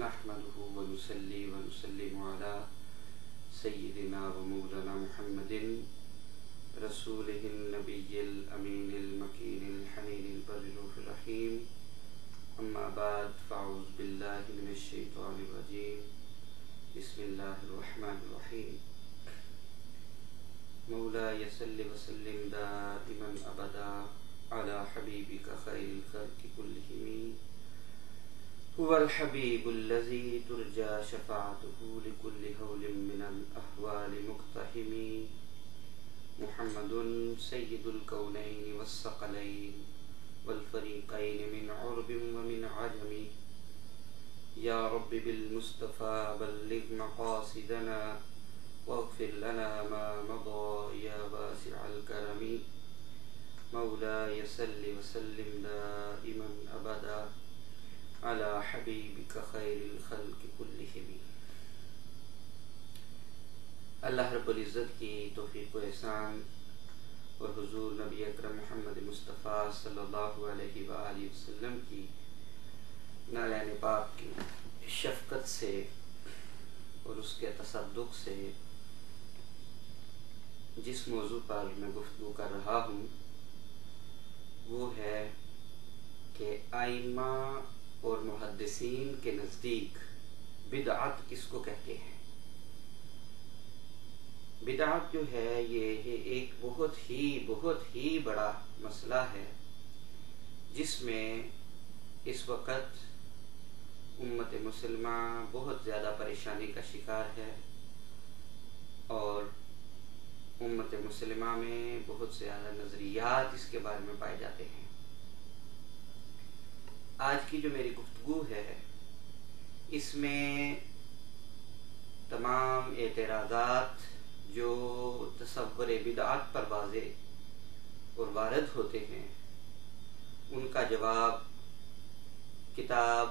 نحمده ونصلي ونسلم على سيدنا ومولانا محمد رسوله النبي الأمين المكين الحنين البر الرحيم. أما بعد فأعوذ بالله من الشيطان الرجيم. بسم الله الرحمن الرحيم. مولاي صل وسلم دائما أبدا على حبيبك خير الخلق كلهم. هو الحبيب الذي ترجى شفاعته لكل هول من الأهوال مقتحم. محمد سيد الكونين والثقلين والفريقين من عرب ومن عجم. يا رب بالمصطفى بلغ مقاصدنا واغفر لنا ما مضى يا واسع الكرم. مولاي صل وسلم دائما أبدا على حبیبک خیر الخلق کلہم. اللہ رب العزت کی توفیق و احسان اور حضور نبی اکرم محمد مصطفیٰ صلی اللہ علیہ وآلہ وسلم کی نالین پاک کی شفقت سے اور اس کے تصدق سے جس موضوع پر میں گفتگو کر رہا ہوں وہ ہے کہ آئمہ اور محدثین کے نزدیک بدعت کس کو کہتے ہیں. بدعت جو ہے یہ ایک بہت ہی بڑا مسئلہ ہے جس میں اس وقت امت مسلمہ بہت زیادہ پریشانی کا شکار ہے اور امت مسلمہ میں بہت زیادہ نظریات اس کے بارے میں پائے جاتے ہیں. آج کی جو میری گفتگو ہے اس میں تمام اعتراضات جو تصور بدعت پر واضح اور وارد ہوتے ہیں ان کا جواب کتاب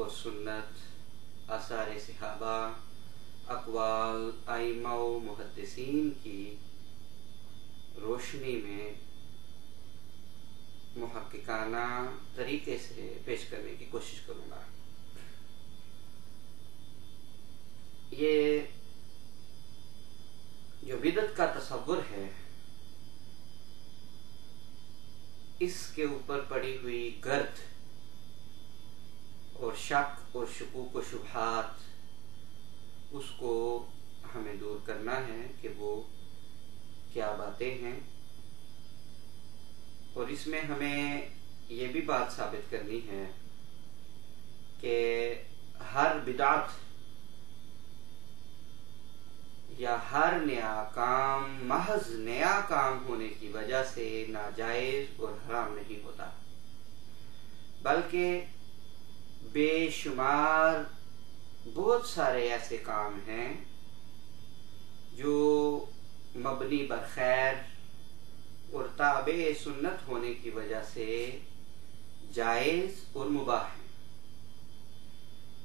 اور سنت، آثار صحابہ، اقوال ائمہ و محدثین کی روشنی میں محققانہ طریقے سے پیش کرنے کی کوشش کروں گا. یہ جو بدعت کا تصور ہے اس کے اوپر پڑی ہوئی گرد اور شک اور شکوک و شبہات اس کو ہمیں دور کرنا ہے کہ وہ کیا باتیں ہیں اور اس میں ہمیں یہ بھی بات ثابت کرنی ہے کہ ہر بدعت یا ہر نیا کام محض نیا کام ہونے کی وجہ سے ناجائز اور حرام نہیں ہوتا، بلکہ بے شمار بہت سارے ایسے کام ہیں جو مبنی بر خیر اور تابع سنت ہونے کی وجہ سے جائز اور مباح ہیں.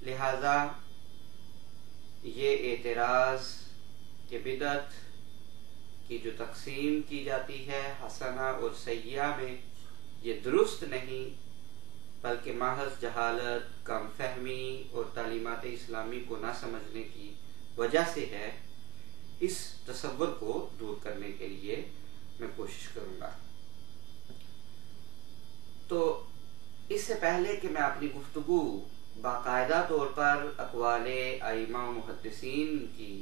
لہذا یہ اعتراض کہ بدعت کی جو تقسیم کی جاتی ہے حسنہ اور سیئہ میں یہ درست نہیں بلکہ محض جہالت، کم فہمی اور تعلیمات اسلامی کو نہ سمجھنے کی وجہ سے ہے. اس تصور کو دور کرنے کے لیے میں کوشش کروں گا. تو اس سے پہلے کہ میں اپنی گفتگو باقاعدہ طور پر اقوال ائمہ و محدثین کی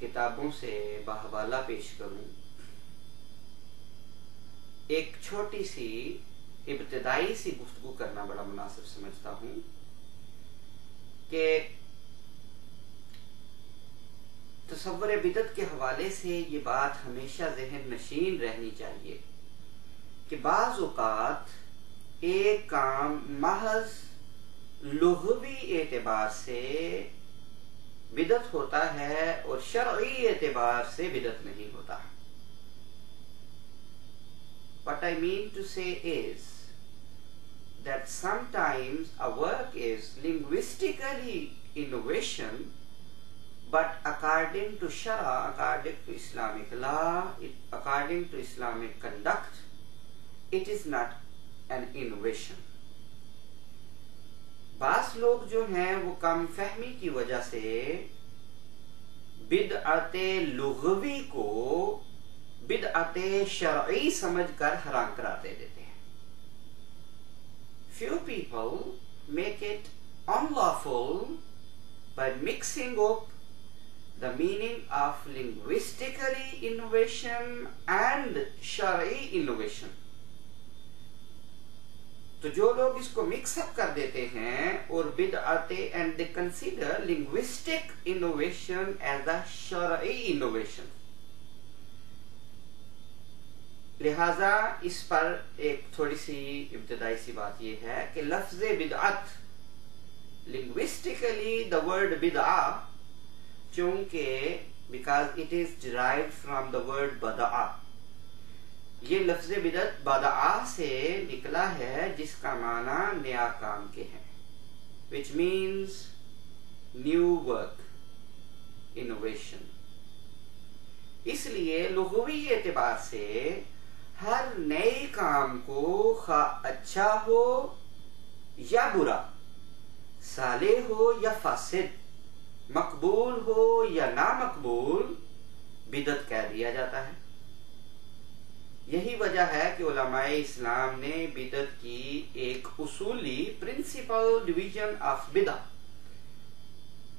کتابوں سے بحوالہ پیش کروں، ایک چھوٹی سی ابتدائی سی گفتگو کرنا بڑا مناسب سمجھتا ہوں کہ تصور بدعت کے حوالے سے یہ بات ہمیشہ ذہن نشین رہنی چاہیے کہ بعض اوقات ایک کام محض لغوی اعتبار سے بدعت ہوتا ہے اور شرعی اعتبار سے بدعت نہیں ہوتا. What I mean to say is that sometimes a work is linguistically innovation, but according to Shara, according to Islamic law, according to Islamic conduct, it is not an innovation. بعض لوگ جو ہیں وہ کم فہمی کی وجہ سے بدعت لغوی کو بدعت شرعی سمجھ کر حرام قرار دے دیتے ہیں. Few people make it unlawful by mixing up the meaning of linguistically innovation and شرعی innovation. تو جو لوگ اس کو مکس اپ کر دیتے ہیں اور بدعت and they consider linguistic innovation as a شرعی innovation. لہذا اس پر ایک تھوڑی سی ابتدائی سی بات یہ ہے کہ لفظ بدعت linguistically the word بدعہ چونکہ because it is derived from the word بدعہ، یہ لفظ بدعت بدعہ سے نکلا ہے جس کا معنی نیا کام کے ہے، which means new work, innovation. اس لیے لغوی اعتبار سے ہر نئے کام کو خواہ اچھا ہو یا برا، صالح ہو یا فاسد، مقبول ہو یا نامقبول، بدعت کہہ دیا جاتا ہے. یہی وجہ ہے کہ علماء اسلام نے بدعت کی ایک اصولی پرنسپل ڈویژن آف بدعہ،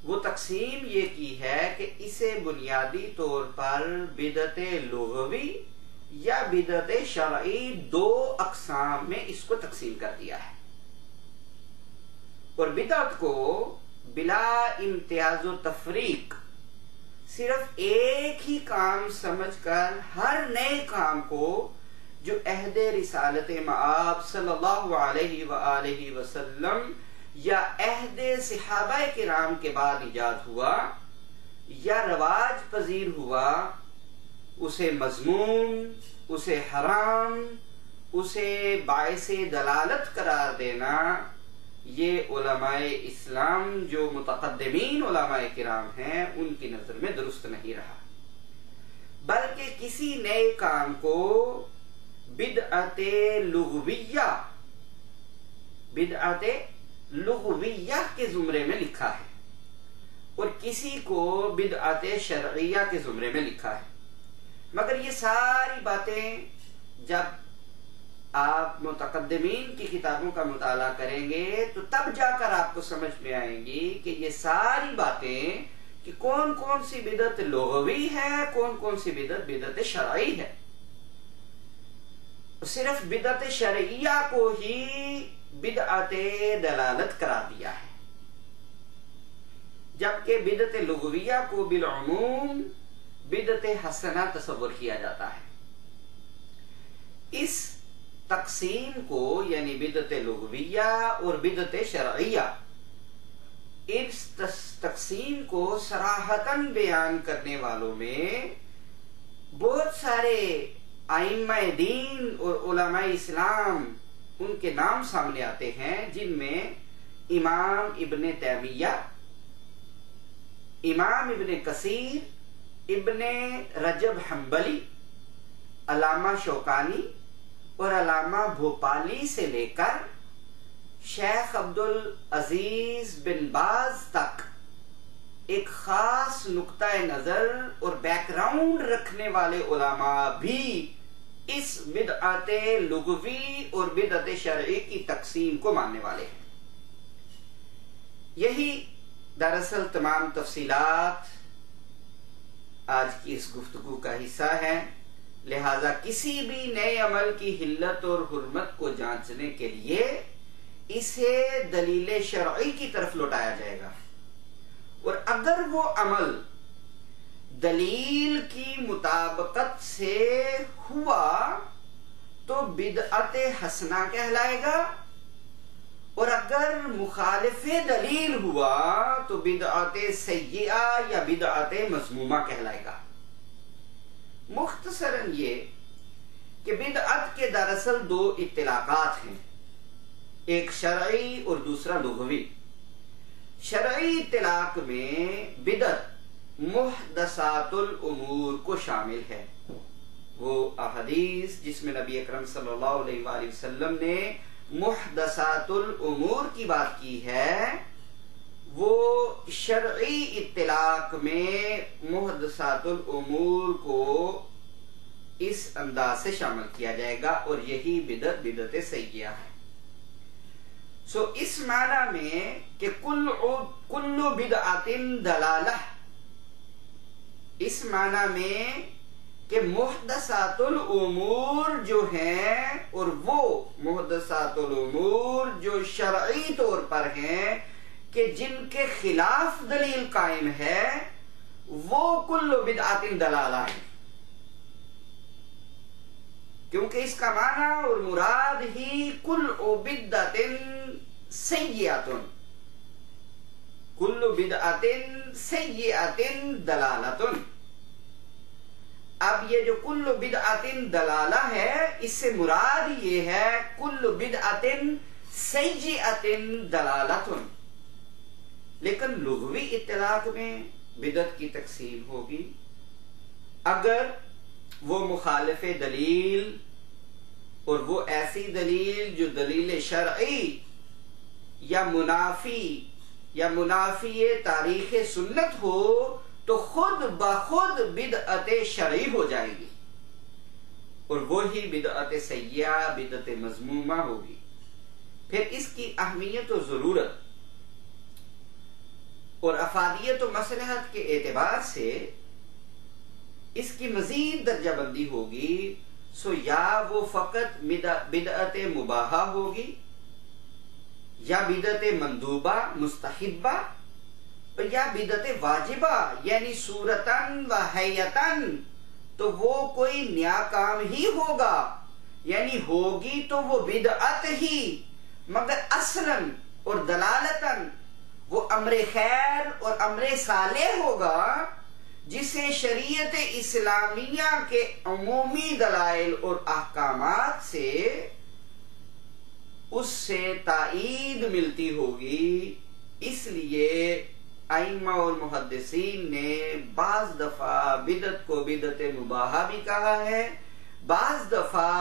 وہ تقسیم یہ کی ہے کہ اسے بنیادی طور پر بدعت لغوی یا بدعت شرعی دو اقسام میں اس کو تقسیم کر دیا ہے. اور بدعت کو بلا امتیاز و تفریق صرف ایک ہی کام سمجھ کر ہر نئے کام کو جو عہد رسالت مآب صلی اللہ علیہ وآلہ وسلم یا عہد صحابہ کرام کے بعد ایجاد ہوا یا رواج پذیر ہوا، اسے مذموم، اسے حرام، اسے باعث دلالت قرار دینا، یہ علماء اسلام جو متقدمین علماء کرام ہیں ان کی نظر میں درست نہیں رہا، بلکہ کسی نئے کام کو بدعت لغویہ کے زمرے میں لکھا ہے اور کسی کو بدعت شرعیہ کے زمرے میں لکھا ہے. مگر یہ ساری باتیں جب آپ متقدمین کی کتابوں کا مطالعہ کریں گے تو تب جا کر آپ کو سمجھ میں آئیں گی کہ یہ ساری باتیں کہ کون کون سی بدعت لغوی ہے، کون کون سی بدعت شرعی ہے. صرف بدعت شرعیہ کو ہی بدعت دلالت قرار دیا ہے، جبکہ بدعت لغویہ کو بالعموم بدعت حسنہ تصور کیا جاتا ہے. اس تقسیم کو یعنی بدعت لغویہ اور بدعت شرعیہ، اس تقسیم کو صراحتاً بیان کرنے والوں میں بہت سارے ائمہ دین اور علماء اسلام ان کے نام سامنے آتے ہیں، جن میں امام ابن تیمیہ، امام ابن کثیر، ابن رجب حنبلی، علامہ شوکانی اور علامہ بھوپالی سے لے کر شیخ عبدالعزیز بن باز تک ایک خاص نقطہ نظر اور بیک گراؤنڈ رکھنے والے علماء بھی اس بدعت لغوی اور بدعت شرعی کی تقسیم کو ماننے والے ہیں. یہی دراصل تمام تفصیلات آج کی اس گفتگو کا حصہ ہے. لہذا کسی بھی نئے عمل کی حلت اور حرمت کو جانچنے کے لیے اسے دلیل شرعی کی طرف لوٹایا جائے گا، اور اگر وہ عمل دلیل کی مطابقت سے ہوا تو بدعت حسنہ کہلائے گا، اور اگر مخالف دلیل ہوا تو بدعت سیئہ یا بدعت مذمومہ کہلائے گا. مختصراً یہ کہ بدعت کے دراصل دو اطلاقات ہیں، ایک شرعی اور دوسرا لغوی. شرعی اطلاق میں بدعت محدثات الامور کو شامل ہے، وہ احادیث جس میں نبی اکرم صلی اللہ علیہ وآلہ وسلم نے محدثات الامور کی بات کی ہے، وہ شرعی اطلاق میں محدثات الامور کو اس انداز سے شامل کیا جائے گا، اور یہی بدعت سیئہ ہے۔ سو اس معنی میں کہ کل بدعت دلالہ، اس معنی میں کہ محدثات الامور جو ہیں، اور وہ محدثات الامور جو شرعی طور پر ہیں کہ جن کے خلاف دلیل قائم ہے، وہ کل بدعت دلالہ ہے، کیونکہ اس کا معنی اور مراد ہی کل بدعت سیئۃ، کل بدعت سیئۃ دلالۃ۔ اب یہ جو کل بدعت دلالہ ہے، اس سے مراد یہ ہے کل بدعت سیئۃ دلالۃ، لیکن لغوی اطلاق میں بدعت کی تقسیم ہوگی اگر وہ مخالف دلیل، اور وہ ایسی دلیل جو دلیل شرعی یا منافی تاریخ سنت ہو، تو خود بخود بدعت شرعی ہو جائے گی، اور وہی بدعت سیئہ، بدعت مذمومہ ہوگی۔ پھر اس کی اہمیت و ضرورت اور افادیت و مصلحت کے اعتبار سے اس کی مزید درجہ بندی ہوگی، سو یا وہ فقط بدعت مباحہ ہوگی، یا بدعت مندوبہ مستحبہ، یا بدعت واجبہ، یعنی صورتاً و حیتاً تو وہ کوئی نیا کام ہی ہوگا، یعنی ہوگی تو وہ بدعت ہی، مگر اصلاً اور دلالتاً وہ امر خیر اور امر صالح ہوگا، جسے شریعت اسلامیہ کے عمومی دلائل اور احکامات سے اس سے تائید ملتی ہوگی۔ اس لیے ائمہ اور محدثین نے بعض دفعہ بدعت کو بدعت مباحہ بھی کہا ہے، بعض دفعہ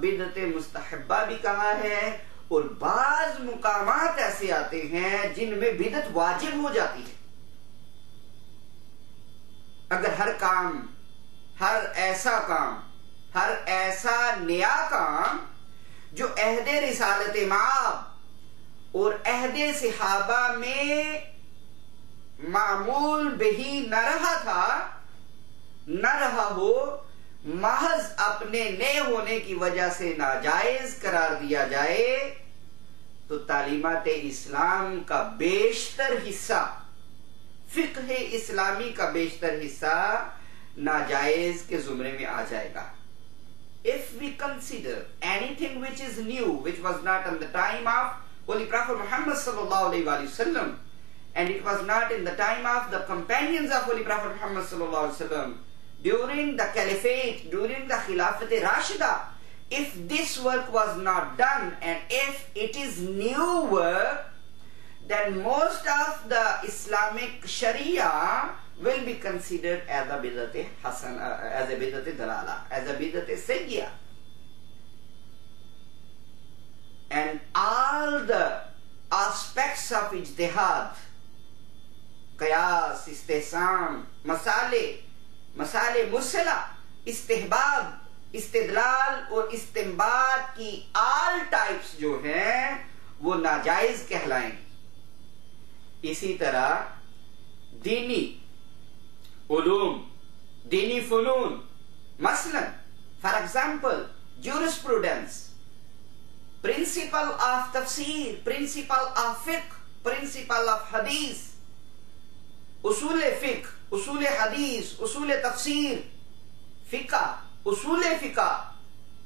بدعت مستحبہ بھی کہا ہے، اور بعض مقامات ایسے آتے ہیں جن میں بدعت واجب ہو جاتی ہے۔ اگر ہر کام، ہر ایسا نیا کام جو عہد رسالت مآب اور عہد صحابہ میں معمول بہی نہ رہا ہو، محض اپنے نئے ہونے کی وجہ سے ناجائز قرار دیا جائے، تو تعلیمات اسلام کا بیشتر حصہ، فقہ اسلامی کا بیشتر حصہ ناجائز کے زمرے میں آ جائے گا۔ If we consider anything which is new, which was not in the time of Holy Prophet Muhammad sallallahu alaihi wasallam, and it was not in the time of the companions of Holy Prophet Muhammad sallallahu alaihi wasallam, during the Caliphate, during the Khilafat Rashida, if this work was not done, and if it is new work, then most of the Islamic Sharia will be considered as a bid'at hasana, as a bid'at dalala, as a bid'at sayyi'ah. And all the aspects of ijtihad, qiyas, istihsan, masale musala, istihbab, استدلال اور استنباط کی all types جو ہیں وہ ناجائز کہلائیں گی۔ اسی طرح دینی علوم، دینی فنون، مثلا for example jurisprudence، principle of تفسیر، principle of fiqh، principle of حدیث، اصول فقہ، اصول حدیث، اصول تفسیر، فقہ، اصول فقہ،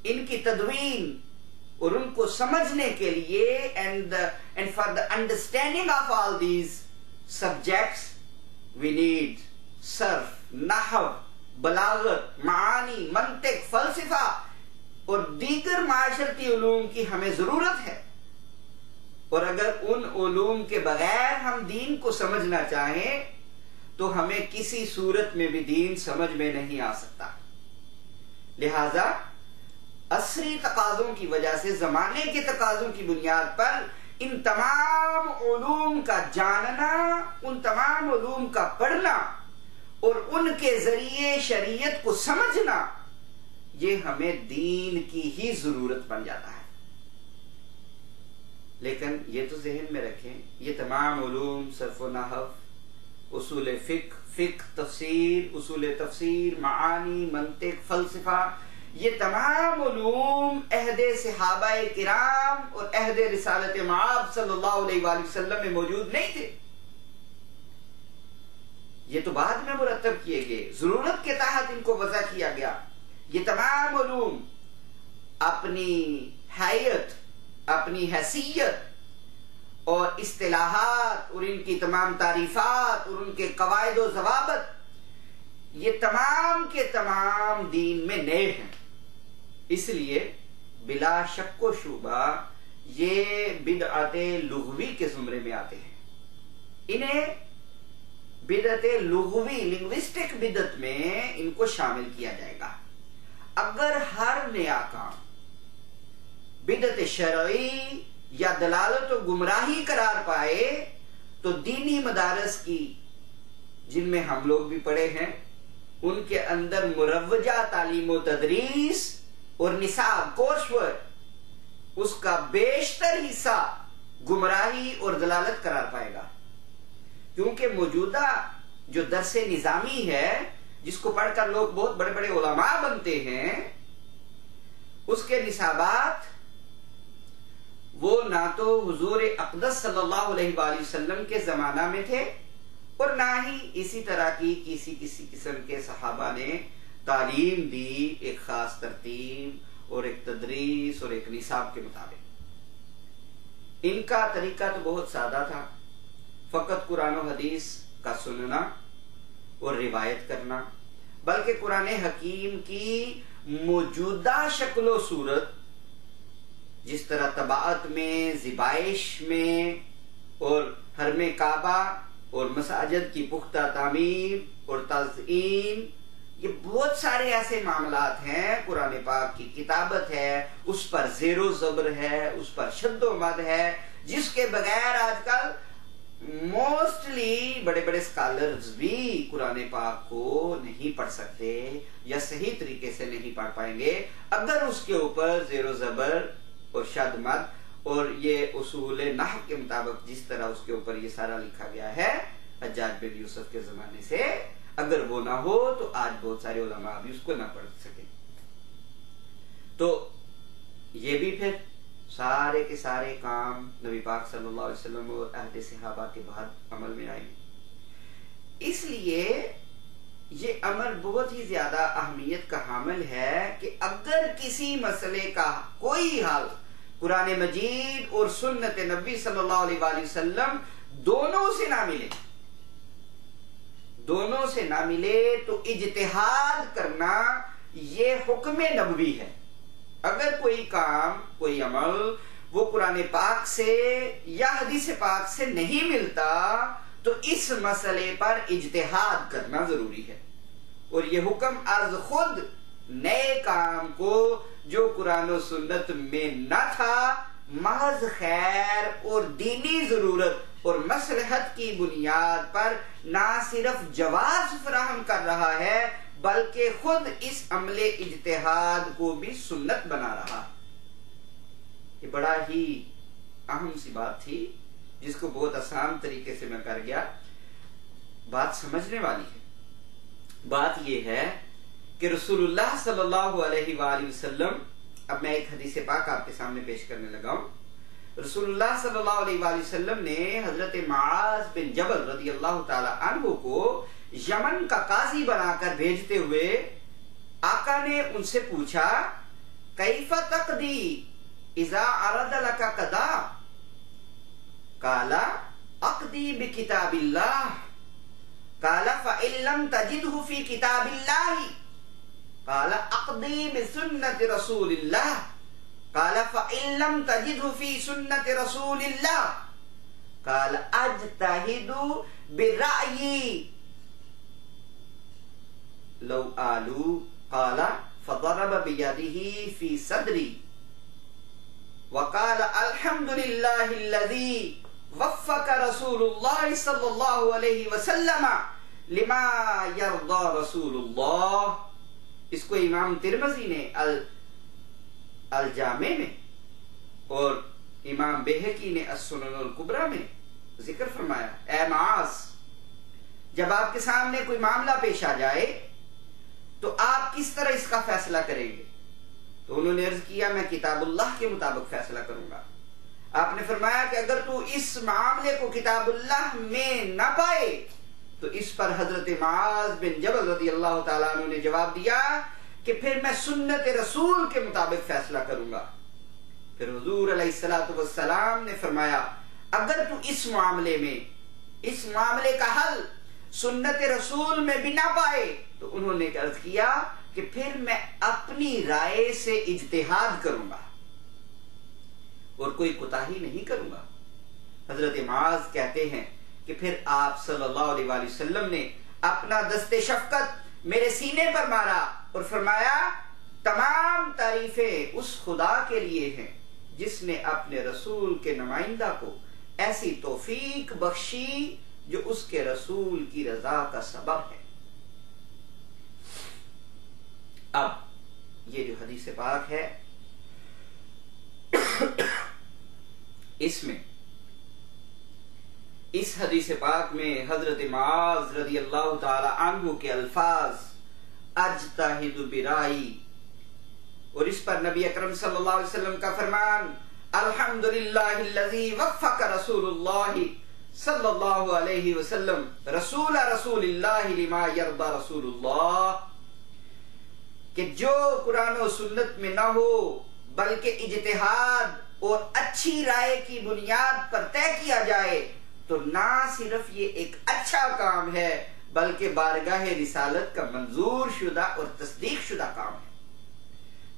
ان کی تدوین اور ان کو سمجھنے کے لیے and for the understanding of all these subjects we need صرف، نحو، بلاغت، معانی، منطق، فلسفہ اور دیگر معاشرتی علوم کی ہمیں ضرورت ہے، اور اگر ان علوم کے بغیر ہم دین کو سمجھنا چاہیں تو ہمیں کسی صورت میں بھی دین سمجھ میں نہیں آ سکتا۔ لہذا عصری تقاضوں کی وجہ سے، زمانے کے تقاضوں کی بنیاد پر ان تمام علوم کا جاننا، ان تمام علوم کا پڑھنا اور ان کے ذریعے شریعت کو سمجھنا، یہ ہمیں دین کی ہی ضرورت بن جاتا ہے۔ لیکن یہ تو ذہن میں رکھیں، یہ تمام علوم، صرف و نحو، اصول فقہ، تفسیر، اصول تفسیر، معانی، منطق، فلسفہ، یہ تمام علوم عہد صحابہ کرام اور عہد رسالت مآب صلی اللہ علیہ وآلہ وسلم میں موجود نہیں تھے۔ یہ تو بعد میں مرتب کیے گئے، ضرورت کے تحت ان کو وضع کیا گیا۔ یہ تمام علوم اپنی حیت، اپنی حیثیت اور اصطلاحات اور ان کی تمام تعریفات اور ان کے قواعد و ضوابط، یہ تمام کے تمام دین میں نئے ہیں۔ اس لیے بلا شک و شبہ یہ بدعت لغوی کے زمرے میں آتے ہیں۔ انہیں بدعت لغوی، لنگوسٹک بدعت میں ان کو شامل کیا جائے گا۔ اگر ہر نیا کام بدعت شرعی یا دلالت و گمراہی قرار پائے تو دینی مدارس کی، جن میں ہم لوگ بھی پڑھے ہیں، ان کے اندر مروجہ تعلیم و تدریس اور نصاب، کورس ورک، اس کا بیشتر حصہ گمراہی اور دلالت قرار پائے گا۔ کیونکہ موجودہ جو درس نظامی ہے، جس کو پڑھ کر لوگ بہت بڑے بڑے علماء بنتے ہیں، اس کے نصابات وہ نہ تو حضور اقدس صلی اللہ علیہ وآلہ وسلم کے زمانہ میں تھے اور نہ ہی اسی طرح کی کسی قسم کے صحابہ نے تعلیم دی، ایک خاص ترتیب اور ایک تدریس اور ایک نصاب کے مطابق۔ ان کا طریقہ تو بہت سادہ تھا، فقط قرآن و حدیث کا سننا اور روایت کرنا، بلکہ قرآن حکیم کی موجودہ شکل و صورت، جس طرح طباعت میں، ذبائش میں اور حرم کعبہ اور مساجد کی پختہ تعمیر اور تزئین، یہ بہت سارے ایسے معاملات ہیں۔ قرآن پاک کی کتابت ہے، اس پر زیر و زبر ہے، اس پر شد و مد ہے، جس کے بغیر آج کل موسٹلی بڑے بڑے اسکالرز بھی قرآن پاک کو نہیں پڑھ سکتے یا صحیح طریقے سے نہیں پڑھ پائیں گے اگر اس کے اوپر زیر و زبر اور شد مد اور یہ اصول نحو کے مطابق جس طرح اس کے اوپر یہ سارا لکھا گیا ہے حجاج بن یوسف کے زمانے سے، اگر وہ نہ ہو تو آج بہت سارے علماء بھی اس کو نہ پڑھ سکیں۔ تو یہ بھی پھر سارے کے سارے کام نبی پاک صلی اللہ علیہ وسلم اور عہد صحابہ کے بعد عمل میں آئے۔ اس لیے یہ امر بہت ہی زیادہ اہمیت کا حامل ہے کہ اگر کسی مسئلے کا کوئی حل قرآن مجید اور سنت نبی صلی اللہ علیہ وآلہ وسلم دونوں سے نہ ملے تو اجتہاد کرنا یہ حکم نبوی ہے۔ اگر کوئی کام، کوئی عمل وہ قرآن پاک سے یا حدیث پاک سے نہیں ملتا تو اس مسئلے پر اجتہاد کرنا ضروری ہے۔ اور یہ حکم از خود نئے کام کو جو قرآن و سنت میں نہ تھا، محض خیر اور دینی ضرورت اور مصلحت کی بنیاد پر نہ صرف جواز فراہم کر رہا ہے بلکہ خود اس عمل اجتہاد کو بھی سنت بنا رہا۔ یہ بڑا ہی اہم سی بات تھی جس کو بہت آسان طریقے سے میں کر گیا۔ بات سمجھنے والی ہے۔ بات یہ ہے کہ رسول اللہ صلی اللہ علیہ وآلہ وسلم، اب میں ایک حدیث پاک آپ کے سامنے پیش کرنے لگا ہوں۔ رسول اللہ صلی اللہ علیہ وآلہ وسلم نے حضرت معاذ بن جبل رضی اللہ تعالی عنہ کو یمن کا قاضی بنا کر بھیجتے ہوئے آقا نے ان سے پوچھا، کیف تقضی اذا عرض لك قضاء؟ قال اقضی بکتاب اللہ۔ قال فإن لم تجده في كتاب الله قال اقضی بسنت رسول اللہ۔ قال فإن لم تجده في سنة رسول الله قال اجتهد برأيي لو آلو۔ قال فضرب بیدہ فی صدری وقال الحمد للہ الذی وفق رسول اللہ صلی اللہ علیہ وسلم لما یرضى رسول اللہ. اس کو امام ترمذی نے الجامع میں اور امام بہقی نے السنن الکبریٰ میں ذکر فرمایا. اے معاذ، جب آپ کے سامنے کوئی معاملہ پیش آ جائے تو آپ کس طرح اس کا فیصلہ کریں گے؟ تو انہوں نے عرض کیا میں کتاب اللہ کے مطابق فیصلہ کروں گا. آپ نے فرمایا کہ اگر تو اس معاملے کو کتاب اللہ میں نہ پائے تو اس پر حضرت معاذ بن جبل رضی اللہ تعالیٰ عنہ نے جواب دیا کہ پھر میں سنت رسول کے مطابق فیصلہ کروں گا. پھر حضور علیہ الصلوۃ والسلام نے فرمایا اگر تو اس معاملے کا حل سنت رسول میں بھی نہ پائے تو انہوں نے عرض کیا کہ پھر میں اپنی رائے سے اجتہاد کروں گا اور کوئی کوتاہی نہیں کروں گا. حضرت معاذ کہتے ہیں کہ پھر آپ صلی اللہ علیہ وآلہ وسلم نے اپنا دست شفقت میرے سینے پر مارا اور فرمایا تمام تعریفیں اس خدا کے لیے ہیں جس نے اپنے رسول کے نمائندہ کو ایسی توفیق بخشی جو اس کے رسول کی رضا کا سبب ہے. اب یہ جو حدیث پاک ہے اس حدیث پاک میں حضرت معاذ رضی اللہ تعالی عنہ کے الفاظ اجتہد برائی اور اس پر نبی اکرم صلی اللہ علیہ وسلم کا فرمان الحمدللہ الذی وفق رسول اللہ صلی اللہ علیہ وسلم رسول اللہ لما یرضى رسول اللہ، کہ جو قرآن و سنت میں نہ ہو بلکہ اجتہاد اور اچھی رائے کی بنیاد پر طے کیا جائے تو نہ صرف یہ ایک اچھا کام ہے بلکہ بارگاہ رسالت کا منظور شدہ اور تصدیق شدہ کام ہے.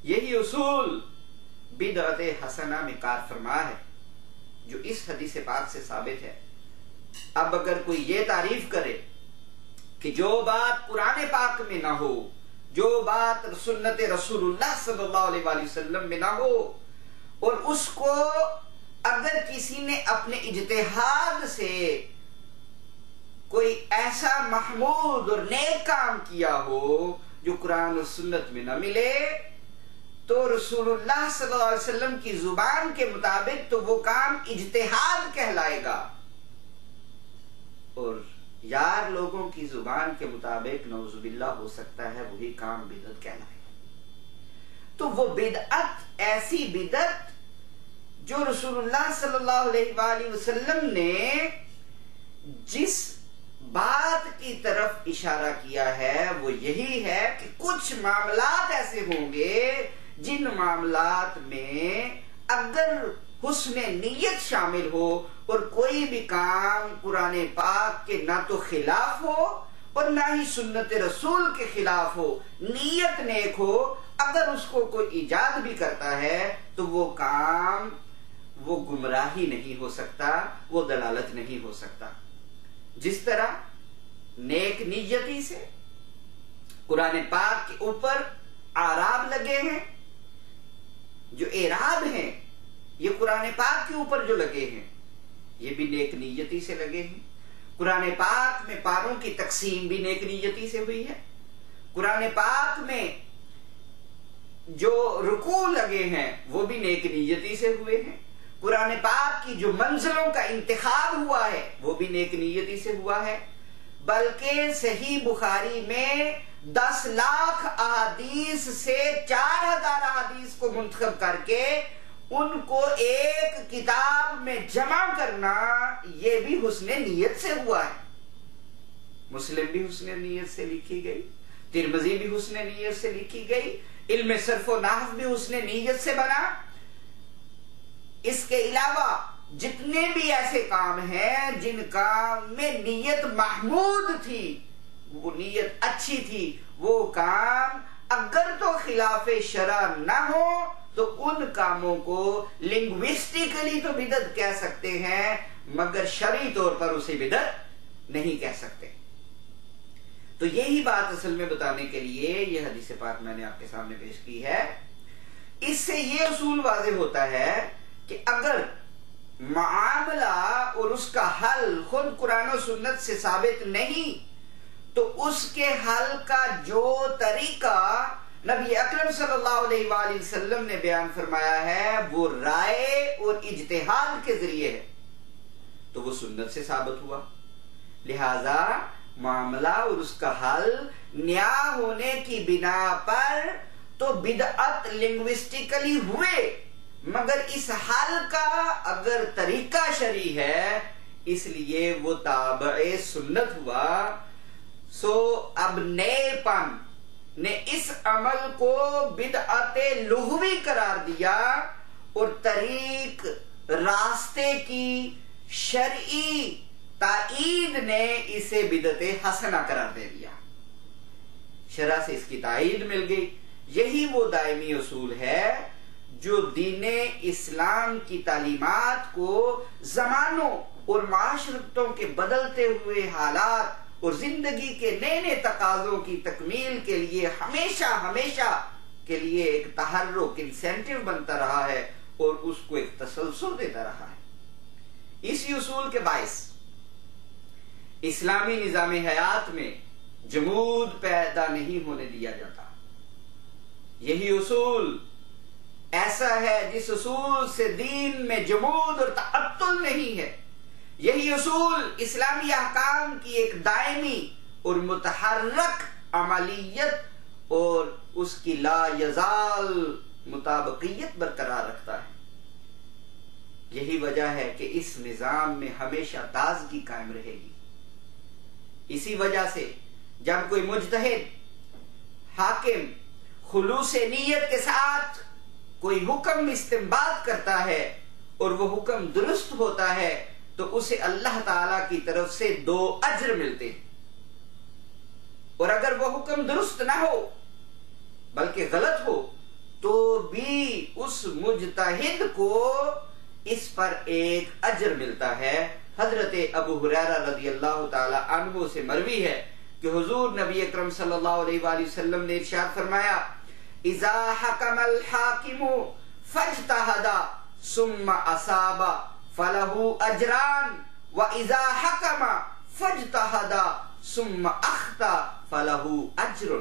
یہی اصول بدعت حسنہ میں کار فرما ہے جو اس حدیث پاک سے ثابت ہے. اب اگر کوئی یہ تعریف کرے کہ جو بات قرآن پاک میں نہ ہو، جو بات سنت رسول اللہ صلی اللہ علیہ وآلہ وسلم میں نہ ہو، اور اس کو اگر کسی نے اپنے اجتہاد سے کوئی ایسا محمود اور نیک کام کیا ہو جو قرآن و سنت میں نہ ملے، تو رسول اللہ صلی اللہ علیہ وسلم کی زبان کے مطابق تو وہ کام اجتہاد کہلائے گا، اور یار لوگوں کی زبان کے مطابق نعوذ باللہ ہو سکتا ہے وہی کام بدعت کہلائے. تو وہ بدعت ایسی بدعت جو رسول اللہ صلی اللہ علیہ وآلہ وسلم نے جس بات کی طرف اشارہ کیا ہے وہ یہی ہے کہ کچھ معاملات ایسے ہوں گے جن معاملات میں اگر حسن نیت شامل ہو اور کوئی بھی کام قرآن پاک کے نہ تو خلاف ہو اور نہ ہی سنت رسول کے خلاف ہو، نیت نیک ہو، اگر اس کو کوئی ایجاد بھی کرتا ہے تو وہ کام وہ گمراہی نہیں ہو سکتا، وہ دلالت نہیں ہو سکتا. جس طرح نیک نیتی سے قرآن پاک کے اوپر اعراب لگے ہیں، جو اعراب ہیں یہ قرآن پاک کے اوپر جو لگے ہیں یہ بھی نیک نیتی سے لگے ہیں. قرآن پاک میں پاروں کی تقسیم بھی نیک نیتی سے ہوئی ہے. قرآن پاک میں جو رکوع لگے ہیں وہ بھی نیک نیتی سے ہوئے ہیں. قرآن پاک کی جو منزلوں کا انتخاب ہوا ہے وہ بھی نیک نیتی سے ہوا ہے. بلکہ صحیح بخاری میں 10 لاکھ احادیث سے 4000 احادیث کو منتخب کر کے ان کو ایک کتاب میں جمع کرنا یہ بھی حسن نیت سے ہوا ہے. مسلم بھی حسن نیت سے لکھی گئی، ترمذی بھی حسن نیت سے لکھی گئی، علم صرف و نحو بھی حسن نیت سے بنا. اس کے علاوہ جتنے بھی ایسے کام ہیں جن کام میں نیت محمود تھی، وہ نیت اچھی تھی، وہ کام اگر تو خلاف شرع نہ ہو تو ان کاموں کو لنگوسٹیکلی تو بدعت کہہ سکتے ہیں مگر شرعی طور پر اسے بدعت نہیں کہہ سکتے. تو یہی بات اصل میں بتانے کے لیے یہ حدیث پاک میں نے آپ کے سامنے پیش کی ہے. اس سے یہ اصول واضح ہوتا ہے کہ اگر معاملہ اور اس کا حل خود قرآن و سنت سے ثابت نہیں تو اس کے حل کا جو طریقہ نبی اکرم صلی اللہ علیہ وآلہ وسلم نے بیان فرمایا ہے وہ رائے اور اجتہاد کے ذریعے ہے تو وہ سنت سے ثابت ہوا. لہذا معاملہ اور اس کا حل نیا ہونے کی بنا پر تو بدعت لنگوسٹیکلی ہوئے، مگر اس حل کا اگر طریقہ شرعی ہے اس لیے وہ تابع سنت ہوا. سو اب نئے پن نے اس عمل کو بدعت لغوی قرار دیا اور طریق راستے کی شرعی تائید نے اسے بدعت حسنہ قرار دے دیا. شرع سے اس کی تائید مل گئی. یہی وہ دائمی اصول ہے جو دین اسلام کی تعلیمات کو زمانوں اور معاشرتوں کے بدلتے ہوئے حالات اور زندگی کے نئے نئے تقاضوں کی تکمیل کے لیے ہمیشہ کے لیے ایک تحرک انسینٹیو بنتا رہا ہے اور اس کو ایک تسلسل دیتا رہا ہے. اسی اصول کے باعث اسلامی نظام حیات میں جمود پیدا نہیں ہونے دیا جاتا. یہی اصول ایسا ہے جس اصول سے دین میں جمود اور تعطل نہیں ہے. یہی اصول اسلامی احکام کی ایک دائمی اور متحرک عملیت اور اس کی لا یزال مطابقیت برقرار رکھتا ہے. یہی وجہ ہے کہ اس نظام میں ہمیشہ تازگی قائم رہے گی. اسی وجہ سے جب کوئی مجتہد حاکم خلوص نیت کے ساتھ کوئی حکم استنباط کرتا ہے اور وہ حکم درست ہوتا ہے تو اسے اللہ تعالی کی طرف سے 2 اجر ملتے ہیں. اور اگر وہ حکم درست نہ ہو بلکہ غلط ہو تو بھی اس مجتہد کو اس پر ایک اجر ملتا ہے. حضرت ابو ہریرہ رضی اللہ تعالی عنہ سے مروی ہے کہ حضور نبی اکرم صلی اللہ علیہ وآلہ وسلم نے ارشاد فرمایا اذا حکم الحاکم فاجتہد ثم اصاب فلہ اجران واذا حکم فاجتہد ثم اخطا فلہ اجر.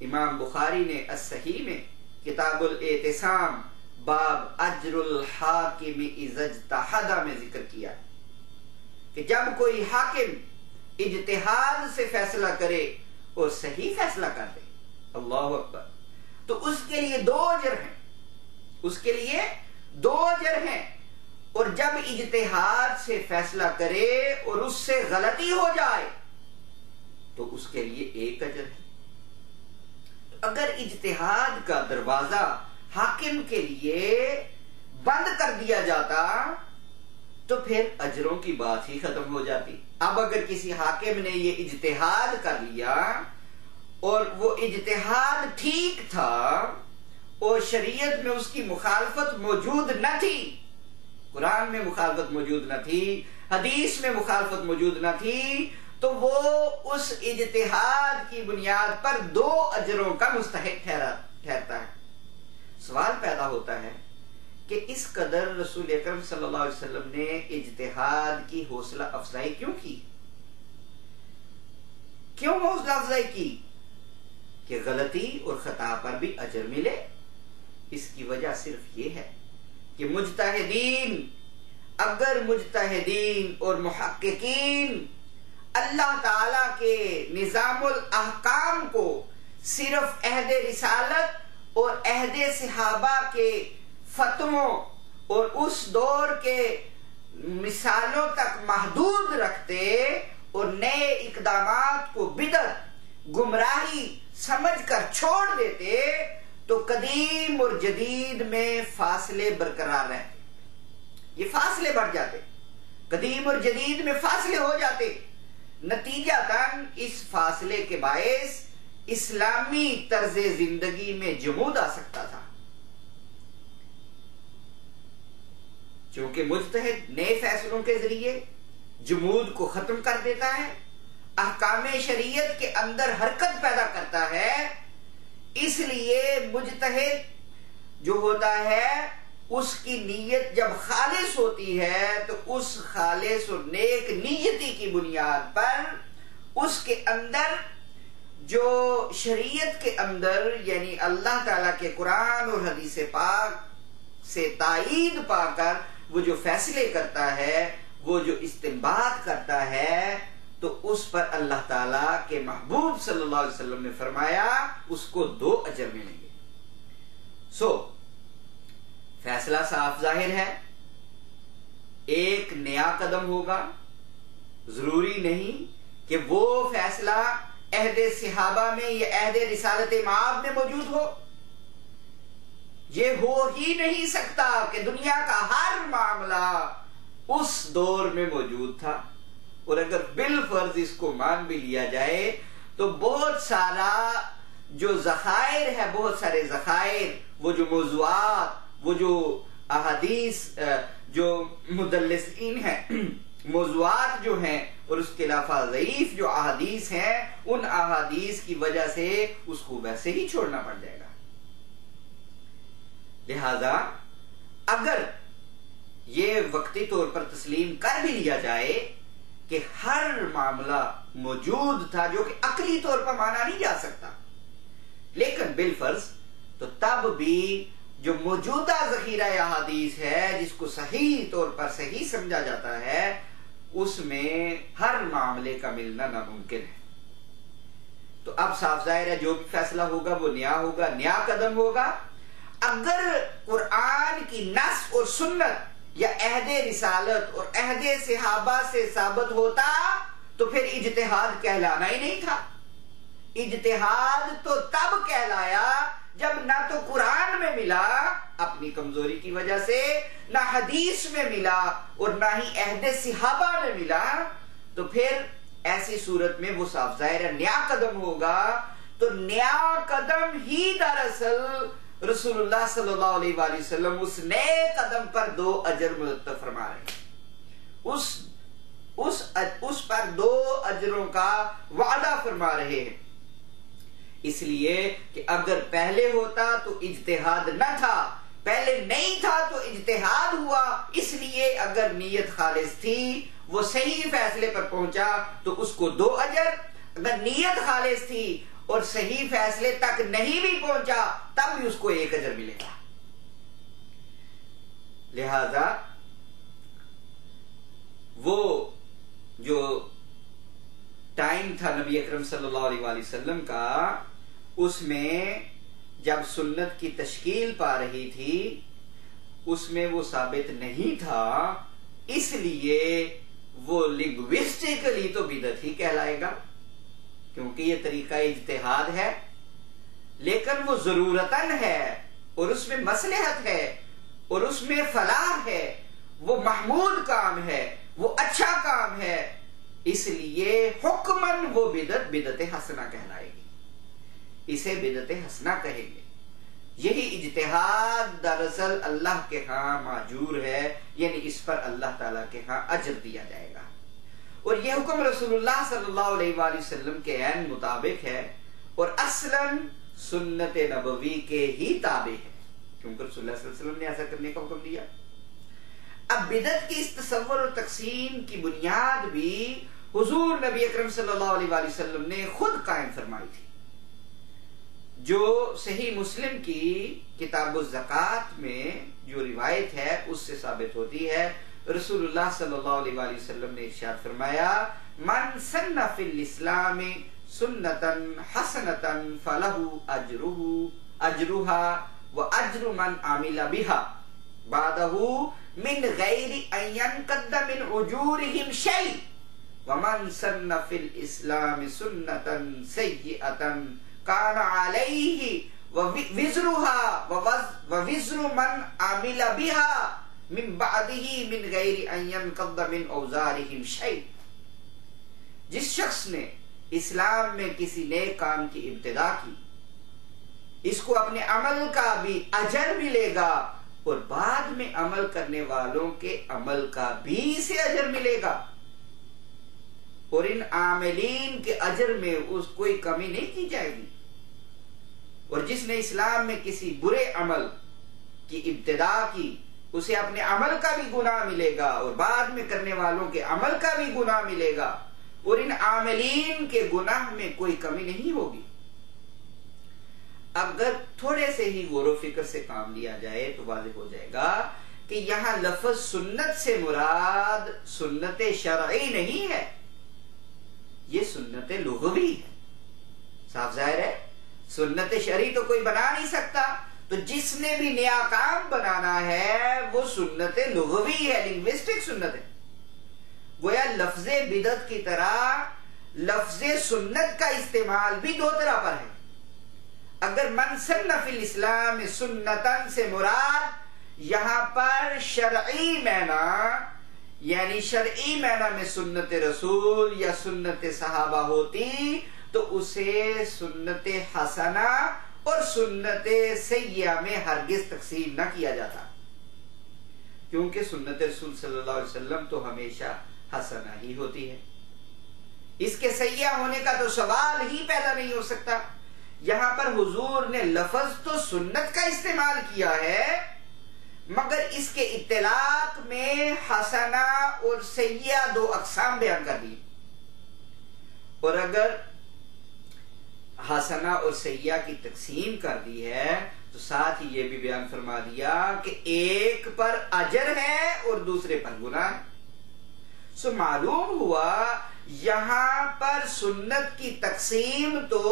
امام بخاری نے الصحیح میں کتاب الاعتصام باب اجر الحاکم اذا اجتہد میں ذکر کیا کہ جب کوئی حاکم اجتہاد سے فیصلہ کرے اور صحیح فیصلہ کر دے اللہ اکبر تو اس کے لیے 2 اجر ہیں. اس کے لیے 2 اجر ہیں. اور جب اجتہاد سے فیصلہ کرے اور اس سے غلطی ہو جائے تو اس کے لیے 1 اجر ہے. اگر اجتہاد کا دروازہ حاکم کے لیے بند کر دیا جاتا تو پھر اجروں کی بات ہی ختم ہو جاتی. اب اگر کسی حاکم نے یہ اجتہاد کر لیا اور وہ اجتہاد ٹھیک تھا اور شریعت میں اس کی مخالفت موجود نہ تھی، قرآن میں مخالفت موجود نہ تھی، حدیث میں مخالفت موجود نہ تھی، تو وہ اس اجتہاد کی بنیاد پر 2 اجروں کا مستحق ٹھہرتا ہے. سوال پیدا ہوتا ہے کہ اس قدر رسول اکرم صلی اللہ علیہ وسلم نے اجتہاد کی حوصلہ افزائی کیوں کی؟ کیوں حوصلہ افزائی کی کہ غلطی اور خطا پر بھی اجر ملے؟ اس کی وجہ صرف یہ ہے کہ اگر مجتہدین اور محققین اللہ تعالی کے نظام الاحکام کو صرف عہد رسالت اور عہد صحابہ کے فتووں اور اس دور کے مثالوں تک محدود رکھتے اور نئے اقدامات کو بدعت گمراہی سمجھ کر چھوڑ دیتے تو قدیم اور جدید میں فاصلے برقرار رہتے. یہ فاصلے بڑھ جاتے، قدیم اور جدید میں فاصلے ہو جاتے. نتیجتاً اس فاصلے کے باعث اسلامی طرز زندگی میں جمود آ سکتا تھا. چونکہ مجتہد نئے فیصلوں کے ذریعے جمود کو ختم کر دیتا ہے احکام شریعت کے اندر حرکت پیدا کرتا ہے، اس لیے مجتہد جو ہوتا ہے اس کی نیت جب خالص ہوتی ہے تو اس خالص اور نیک نیتی کی بنیاد پر اس کے اندر جو شریعت کے اندر یعنی اللہ تعالیٰ کے قرآن اور حدیث پاک سے تائید پا کر وہ جو فیصلے کرتا ہے، وہ جو استنباط کرتا ہے، تو اس پر اللہ تعالیٰ کے محبوب صلی اللہ علیہ وسلم نے فرمایا اس کو 2 اجر ملیں گے۔ فیصلہ صاف ظاہر ہے، ایک نیا قدم ہوگا، ضروری نہیں کہ وہ فیصلہ عہد صحابہ میں یا عہد رسالت مآب میں موجود ہو۔ یہ ہو ہی نہیں سکتا کہ دنیا کا ہر معاملہ اس دور میں موجود تھا، اور اگر بالفرض اس کو مان بھی لیا جائے تو بہت سارا جو ذخائر ہے، بہت سارے ذخائر، وہ جو موضوعات، وہ جو احادیث، جو مدلسین ہیں، موضوعات جو ہیں، اور اس کے علاوہ ضعیف جو احادیث ہیں، ان احادیث کی وجہ سے اس کو ویسے ہی چھوڑنا پڑ جائے گا۔ لہذا اگر یہ وقتی طور پر تسلیم کر بھی لیا جائے کہ ہر معاملہ موجود تھا جو کہ عقلی طور پر مانا نہیں جا سکتا، لیکن بالفرض تو تب بھی جو موجودہ ذخیرہ احادیث ہے جس کو صحیح طور پر صحیح سمجھا جاتا ہے، اس میں ہر معاملے کا ملنا ناممکن ہے۔ تو اب صاف ظاہر ہے جو بھی فیصلہ ہوگا وہ نیا ہوگا، نیا قدم ہوگا۔ اگر قرآن کی نص اور سنت یا عہد رسالت اور عہد صحابہ سے ثابت ہوتا تو پھر اجتہاد کہلانا ہی نہیں تھا۔ اجتہاد تو تب کہلایا جب نہ تو قرآن میں ملا اپنی کمزوری کی وجہ سے، نہ حدیث میں ملا، اور نہ ہی عہد صحابہ میں ملا، تو پھر ایسی صورت میں وہ صاف ظاہر ہے نیا قدم ہوگا۔ تو نیا قدم ہی دراصل رسول اللہ صلی اللہ علیہ وآلہ وسلم اس نئے قدم پر 2 اجر مرتب فرما رہے ہیں، اس پر 2 اجروں کا وعدہ فرما رہے ہیں۔ اس لیے کہ اگر پہلے ہوتا تو اجتہاد نہ تھا، پہلے نہیں تھا تو اجتہاد ہوا، اس لیے اگر نیت خالص تھی، وہ صحیح فیصلے پر پہنچا تو اس کو 2 اجر، اگر نیت خالص تھی اور صحیح فیصلے تک نہیں بھی پہنچا تب بھی اس کو 1 اجر ملے گا۔ لہذا وہ جو ٹائم تھا نبی اکرم صلی اللہ علیہ وآلہ وسلم کا، اس میں جب سنت کی تشکیل پا رہی تھی اس میں وہ ثابت نہیں تھا، اس لیے وہ لنگوسٹکلی تو بدعت ہی کہلائے گا، کیونکہ یہ طریقہ اجتہاد ہے، لیکن وہ ضرورتاً ہے اور اس میں مصلحت ہے اور اس میں فلاح ہے، وہ محمود کام ہے، وہ اچھا کام ہے، اس لیے حکماً وہ بدعت حسنہ کہلائے گی، اسے بدعت حسنہ کہیں گے۔ یہی اجتہاد دراصل اللہ کے ہاں ماجور ہے، یعنی اس پر اللہ تعالیٰ کے ہاں اجر دیا جائے گا، اور یہ حکم رسول اللہ صلی اللہ علیہ وآلہ وسلم کے عین مطابق ہے اور اصلاً سنت نبوی کے ہی تابع ہے، کیونکہ رسول اللہ صلی اللہ علیہ وسلم نے ایسا کرنے کا حکم دیا۔ اب بدعت کی اس تصور اور تقسیم کی بنیاد بھی حضور نبی اکرم صلی اللہ علیہ وآلہ وسلم نے خود قائم فرمائی تھی، جو صحیح مسلم کی کتاب الزکوٰۃ میں جو روایت ہے اس سے ثابت ہوتی ہے۔ رسول اللہ صلی اللہ علیہ وآلہ وسلم نے ارشاد فرمایا، من سن فی الاسلام سنتا حسنتا فلہ اجرها واجر من عمل بها بعدہ من غیر ان ینقض من اجورهم شیء ومن سن فی الاسلام سنتا سیئتا کان علیہ وزرها ووزر من عمل بها من بعدہ من غیر ان ینقض من اوزارهم شیء۔ جس شخص نے اسلام میں کسی نئے کام کی ابتدا کی، اس کو اپنے عمل کا بھی اجر ملے گا اور بعد میں عمل کرنے والوں کے عمل کا بھی اسے اجر ملے گا، اور ان عاملین کے اجر میں اس کوئی کمی نہیں کی جائے گی. اور جس نے اسلام میں کسی برے عمل کی ابتدا کی اسے اپنے عمل کا بھی گناہ ملے گا اور بعد میں کرنے والوں کے عمل کا بھی گناہ ملے گا، اور ان عاملین کے گناہ میں کوئی کمی نہیں ہوگی. اگر تھوڑے سے ہی غور و فکر سے کام لیا جائے تو واضح ہو جائے گا کہ یہاں لفظ سنت سے مراد سنت شرعی نہیں ہے، یہ سنت لغوی ہے. صاف ظاہر ہے سنت شرعی تو کوئی بنا نہیں سکتا، تو جس نے بھی نیا کام بنانا ہے وہ سنت لغوی ہے، لنگوسٹک سنت ہے. گویا لفظ بدعت کی طرح لفظ سنت کا استعمال بھی دو طرح پر ہے. اگر من سن فی الاسلام سنتن سے مراد یہاں پر شرعی معنی یعنی شرعی معنی میں سنت رسول یا سنت صحابہ ہوتی تو اسے سنت حسنہ اور سنت سیئہ میں ہرگز تقسیم نہ کیا جاتا، کیونکہ سنت رسول صلی اللہ علیہ وسلم تو ہمیشہ حسنہ ہی ہوتی ہے، اس کے سیئہ ہونے کا تو سوال ہی پیدا نہیں ہو سکتا. یہاں پر حضور نے لفظ تو سنت کا استعمال کیا ہے مگر اس کے اطلاق میں حسنہ اور سیئہ دو اقسام بیان کر دی. اور اگر حسنہ اور سیئہ کی تقسیم کر دی ہے تو ساتھ ہی یہ بھی بیان فرما دیا کہ ایک پر اجر ہے اور دوسرے پر گناہ ہے. سو معلوم ہوا یہاں پر سنت کی تقسیم تو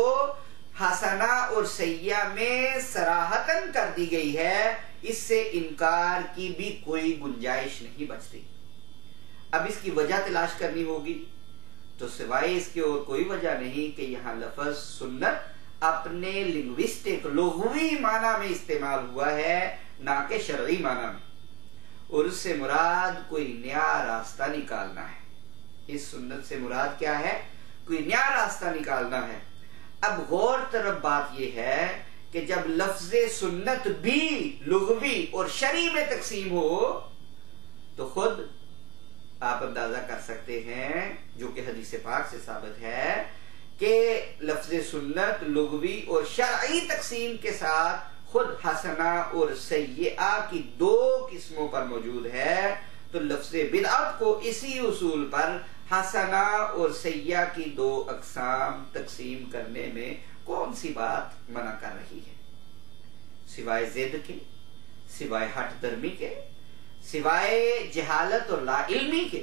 حسنہ اور سیئہ میں صراحتاً کر دی گئی ہے، اس سے انکار کی بھی کوئی گنجائش نہیں بچتی. اب اس کی وجہ تلاش کرنی ہوگی تو سوائے اس کے اور کوئی وجہ نہیں کہ یہاں لفظ سنت اپنے لنگوسٹک لغوی معنی میں استعمال ہوا ہے نہ کہ شرعی معنی میں، اور اس سے مراد کوئی نیا راستہ نکالنا ہے. اس سنت سے مراد کیا ہے؟ کوئی نیا راستہ نکالنا ہے. اب غور طرف بات یہ ہے کہ جب لفظ سنت بھی لغوی اور شرعی میں تقسیم ہو تو خود آپ اندازہ کر سکتے ہیں، جو کہ حدیث پاک سے ثابت ہے کہ لفظ سنت لغوی اور شرعی تقسیم کے ساتھ خود حسنہ اور سیئہ کی دو قسموں پر موجود ہے. تو لفظ بدعت کو اسی اصول پر حسنہ اور سیئہ کی دو اقسام تقسیم کرنے میں کون سی بات منع کر رہی ہے؟ سوائے ضد کے، سوائے ہٹ درمی کے، سوائے جہالت اور لا علمی کے.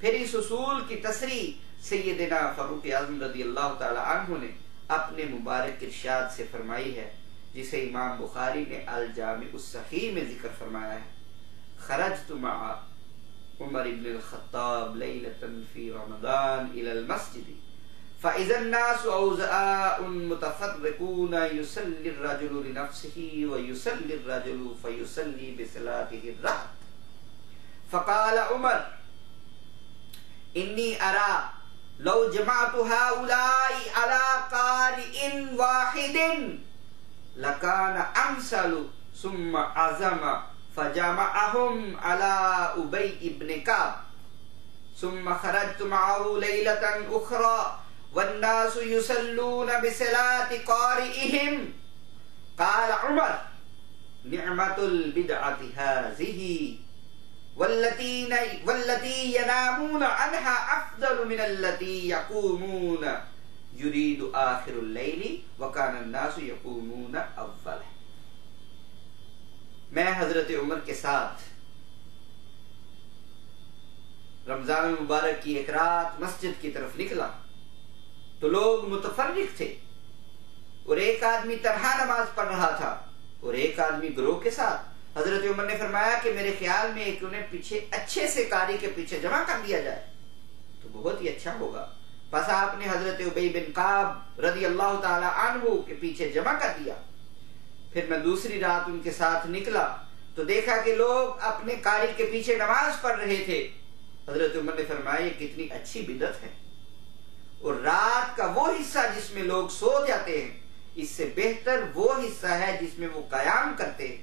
پھر اس اصول کی تصریح سیدنا فاروق اعظم رضی اللہ تعالی عنہ نے اپنے مبارک ارشاد سے فرمائی ہے، جسے امام بخاری نے الجامع الصحیح میں ذکر فرمایا ہے. خرجت مع عمر بن الخطاب لیلة في رمضان الى المسجد فاذا الناس اوزاء متفرقون يصلي الرجل لنفسه ويصلي الرجل فيصلي بصلاته الرهط فقال عمر اني ارى لو جمعت هؤلاء على قارئ واحد لكان امثل ثم عزم فجمعهم على أبي بن كعب ثم خرجت معه ليلة أخرى والناس يصلون بصلاة قارئهم قال عمر نعمة البدعة هذه والتي ينامون عنها أفضل من التي يقومون يريد آخر الليل وكان الناس يقومون أوله. میں حضرت عمر کے ساتھ رمضان المبارک کی ایک رات مسجد کی طرف نکلا تو لوگ متفرق تھے، اور ایک آدمی تنہا نماز پڑھ رہا تھا اور ایک آدمی گروہ کے ساتھ. حضرت عمر نے فرمایا کہ میرے خیال میں ایک انہیں پیچھے اچھے سے قاری کے پیچھے جمع کر دیا جائے تو بہت ہی اچھا ہوگا. پس آپ نے حضرت ابی بن کعب رضی اللہ تعالی عنہ کے پیچھے جمع کر دیا. پھر میں دوسری رات ان کے ساتھ نکلا تو دیکھا کہ لوگ اپنے قاری کے پیچھے نماز پڑھ رہے تھے. حضرت عمر نے فرمایا یہ کتنی اچھی بدعت ہے، اور رات کا وہ حصہ جس میں لوگ سو جاتے ہیں اس سے بہتر وہ حصہ ہے جس میں وہ قیام کرتے ہیں.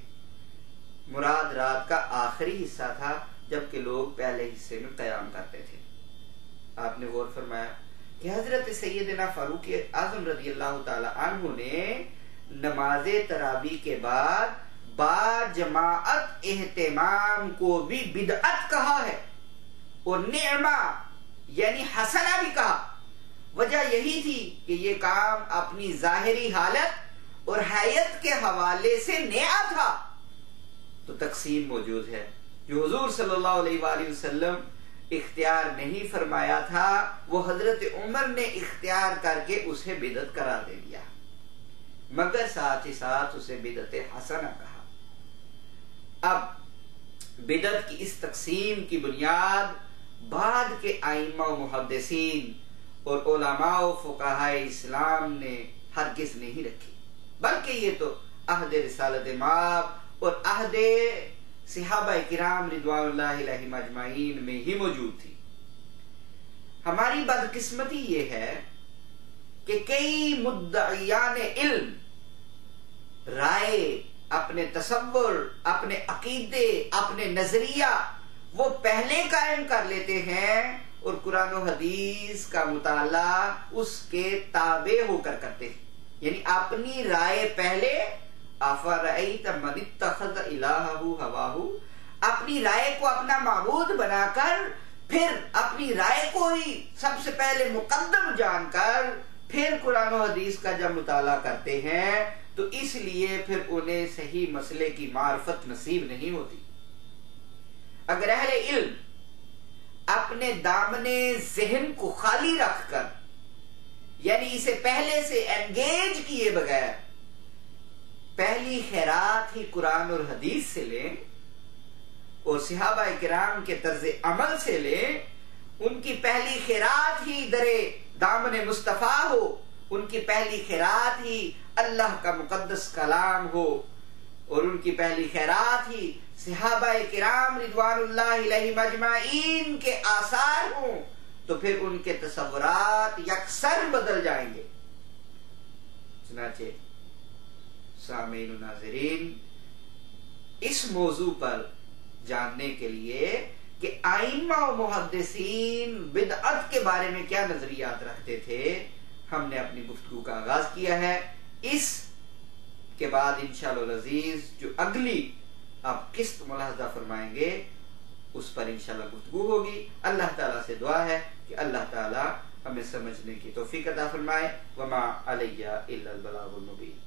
مراد رات کا آخری حصہ تھا جبکہ لوگ پہلے حصے میں قیام کرتے تھے. آپ نے غور فرمایا کہ حضرت سیدنا فاروق اعظم رضی اللہ تعالی عنہ نے نماز تراویح کے بعد با جماعت اہتمام کو بھی بدعت کہا ہے اور نعمہ یعنی حسنہ بھی کہا. وجہ یہی تھی کہ یہ کام اپنی ظاہری حالت اور حیت کے حوالے سے نیا تھا. تو تقسیم موجود ہے. جو حضور صلی اللہ علیہ وآلہ وسلم اختیار نہیں فرمایا تھا وہ حضرت عمر نے اختیار کر کے اسے بدعت قرار دے دیا، مگر ساتھ ہی ساتھ اسے بدعت حسنہ کہا. اب بدعت کی اس تقسیم کی بنیاد بعد کے ائمہ و محدثین اور علماء و فقہاء اسلام نے ہرگز نہیں رکھی، بلکہ یہ تو عہد رسالت مآب اور عہد صحابہ کرام رضوان اللہ علیہم اجمعین میں ہی موجود تھی. ہماری بدقسمتی یہ ہے کہ کئی مدعیان علم رائے، اپنے تصور، اپنے عقیدے، اپنے نظریہ وہ پہلے قائم کر لیتے ہیں اور قرآن و حدیث کا مطالعہ اس کے تابع ہو کر کرتے ہیں. یعنی اپنی رائے پہلے، افرأیت من اتخذ الہہ ہواہ، اپنی رائے کو اپنا معبود بنا کر پھر اپنی رائے کو ہی سب سے پہلے مقدم جان کر پھر قرآن و حدیث کا جب مطالعہ کرتے ہیں تو اس لیے پھر انہیں صحیح مسئلے کی معرفت نصیب نہیں ہوتی. اگر اہل علم اپنے دامن ذہن کو خالی رکھ کر، یعنی اسے پہلے سے انگیج کیے بغیر پہلی خیرات ہی قرآن اور حدیث سے لیں اور صحابہ کرام کے طرز عمل سے لیں، ان کی پہلی خیرات ہی در دامن مصطفیٰ ہو، ان کی پہلی خیرات ہی اللہ کا مقدس کلام ہو، اور ان کی پہلی خیرات ہی صحابہ کرام رضوان اللہ علیہم اجمعین کے آثار ہوں، تو پھر ان کے تصورات یکسر بدل جائیں گے. چنانچہ سامعین و ناظرین، اس موضوع پر جاننے کے لیے کہ ائمہ و محدثین بدعت کے بارے میں کیا نظریات رکھتے تھے، ہم نے اپنی گفتگو کا آغاز کیا ہے. اس کے بعد انشاءاللہ العزیز جو اگلی آپ قسط ملاحظہ فرمائیں گے اس پر انشاءاللہ گفتگو ہوگی. اللہ تعالیٰ سے دعا ہے کہ اللہ تعالیٰ ہمیں سمجھنے کی توفیق عطا فرمائے. وما علیہ الا البلاغ المبین.